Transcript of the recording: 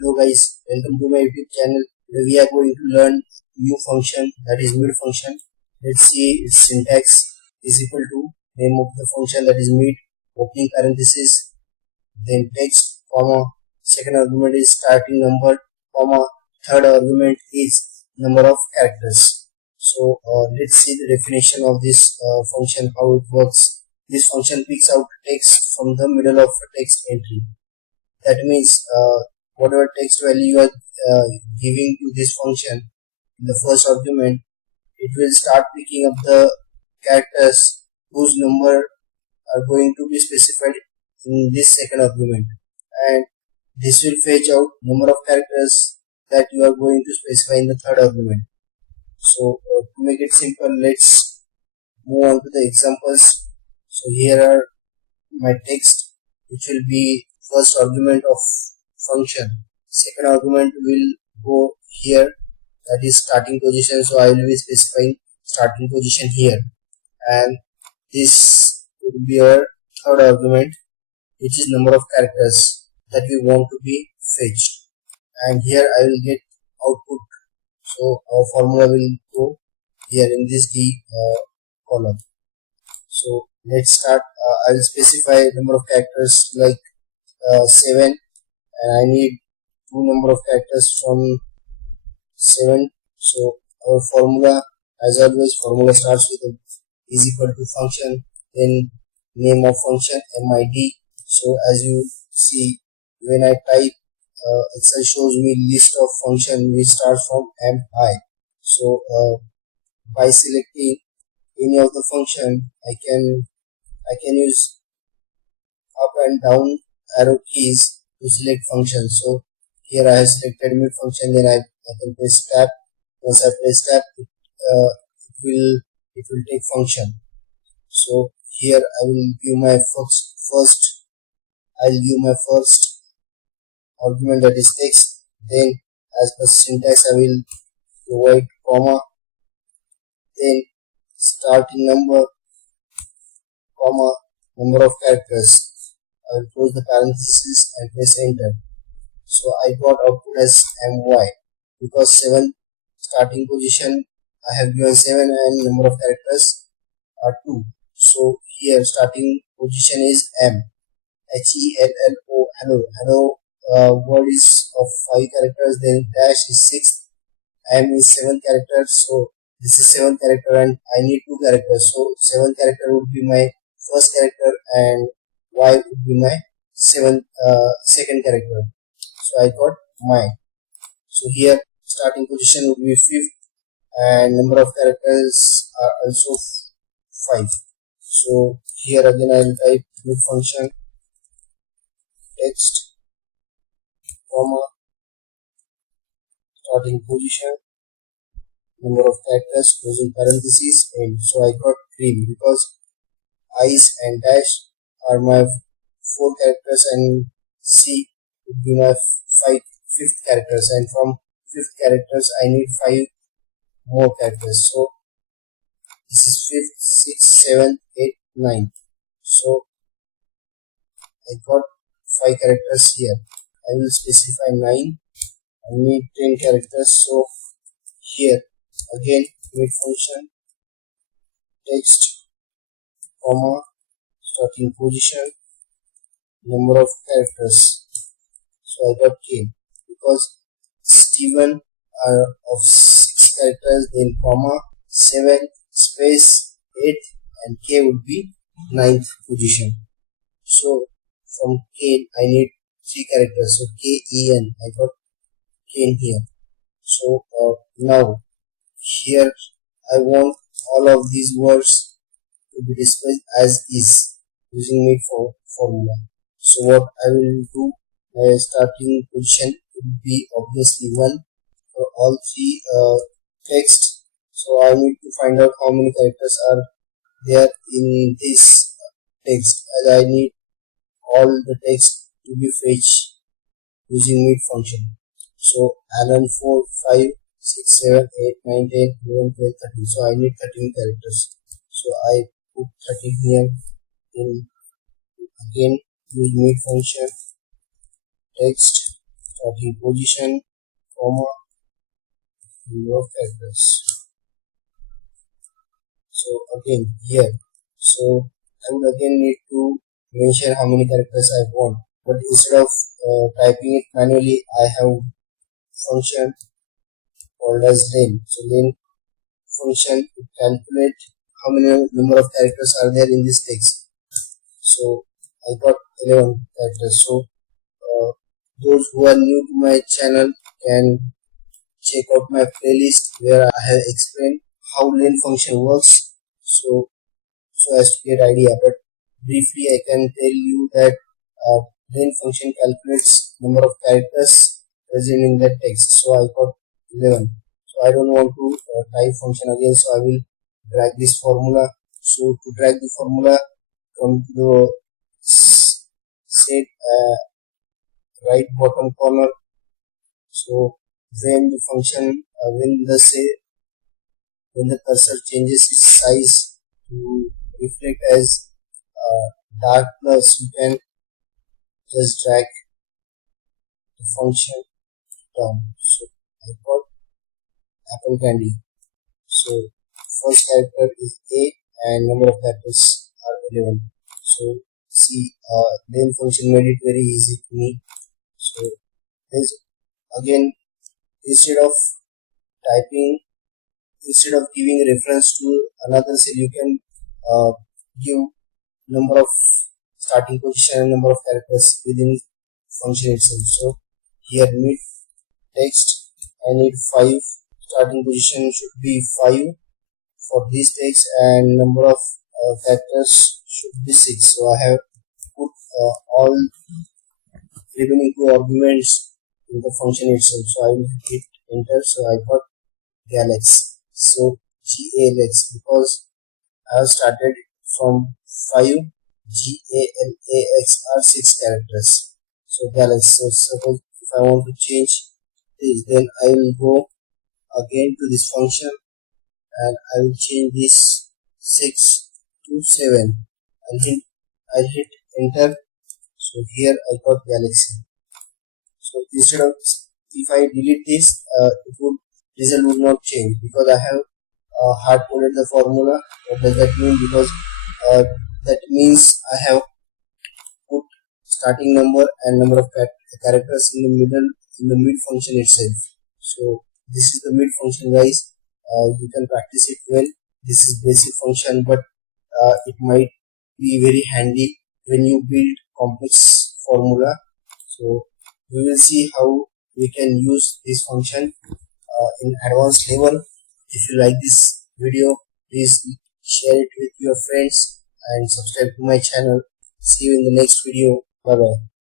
Hello guys, welcome to my YouTube channel. Today we are going to learn new function, that is mid function. Let's see its syntax. Is equal to name of the function, that is mid, opening parenthesis, then text, comma, second argument is starting number, comma, third argument is number of characters. So let's see the definition of this function, how it works. This function picks out text from the middle of a text entry. That means whatever text value you are giving to this function in the first argument, it will start picking up the characters whose number are going to be specified in this second argument, and this will fetch out number of characters that you are going to specify in the third argument. So to make it simple, let's move on to the examples. So here are my text, which will be first argument of function. Second argument will go here, that is starting position, so I will be specifying starting position here, and this will be our third argument, which is number of characters that we want to be fetched, and here I will get output. So our formula will go here in this D column. So let's start. I will specify number of characters like 7, and I need two number of characters from 7. So our formula, as always, formula starts with is equal to function, then name of function mid. So as you see, when I type, Excel shows me list of function which starts from mi. So by selecting any of the function, I can use up and down arrow keys to select function. So here I have selected mid function, then I can press tab. Once I press tab, it will take function. So here I will give my first argument, that is text. Then as per syntax I will provide comma, then starting number, comma, number of characters. I will close the parenthesis and press enter. So I got output as my, because 7 starting position I have given 7 and number of characters are 2. So here starting position is m, hello. Hello word is of 5 characters, then dash is 6, m is 7 characters. So this is 7 character and I need 2 characters. So 7 character would be my first character and y would be my second character. So I got my. So here starting position would be 5th and number of characters are also 5. So here again I will type mid function, text, comma, starting position, number of characters, closing parentheses, and so I got green because i's and dash are my 4 characters and c would be my 5th characters, and from 5th characters I need 5 more characters. So this is 5th, 6th, 7th, 8th, 9th. So I got 5 characters here. I will specify 9. I need 10 characters. So here again mid function, text, comma, starting position, number of characters. So I got k, because Steven are of 6 characters, then comma, 7 space 8, and k would be 9th position. So from k I need 3 characters, so ken, I got ken here. So now here I want all of these words to be displayed as is using mid formula. So what I will do, my starting position will be obviously 1 for all 3 text. So I need to find out how many characters are there in this text, as I need all the text to be fetched using mid function. So ln 4, 5, 6, 7, 8, 9, 10, 11, 12, 13. So I need 13 characters. So I put 13 here. Then again use mid function, text, starting position, comma, number of characters. So again here, so I would again need to mention how many characters I want, but instead of typing it manually, I have function called as len. So len function to calculate how many number of characters are there in this text. So I got 11 characters. So those who are new to my channel can check out my playlist where I have explained how len function works. So as to get idea, but briefly I can tell you that len function calculates number of characters present in that text. So I got 11. So I don't want to type function again, so I will drag this formula. So to drag the formula, come to the set right bottom corner. So when the function when the cursor changes its size to reflect as dark plus, you can just drag the function down. So I got apple candy. So first character is A and number of characters are 11. So see, len function made it very easy to me. So this again, instead of typing, instead of giving reference to another cell, you can give number of starting position and number of characters within function itself. So here mid text, I need 5. Starting position should be 5 for this text, and number of characters should be 6. So I have put all remaining 2 arguments in the function itself. So I will hit enter. So I got Galax. So GALX, because I have started from 5, GALAX are 6 characters. So Galax. So suppose if I want to change this, then I will go again to this function and I will change this 6 to 7. I'll hit enter. So here I got Galaxy. So instead of, if I delete this, result would not change because I have hard coded the formula. What does that mean? Because that means I have put starting number and number of characters in the mid function itself. So this is the mid function, guys. You can practice it well. This is basic function, but it might be very handy when you build complex formula. So we will see how we can use this function in advanced level. If you like this video, please share it with your friends and subscribe to my channel. See you in the next video. Bye bye.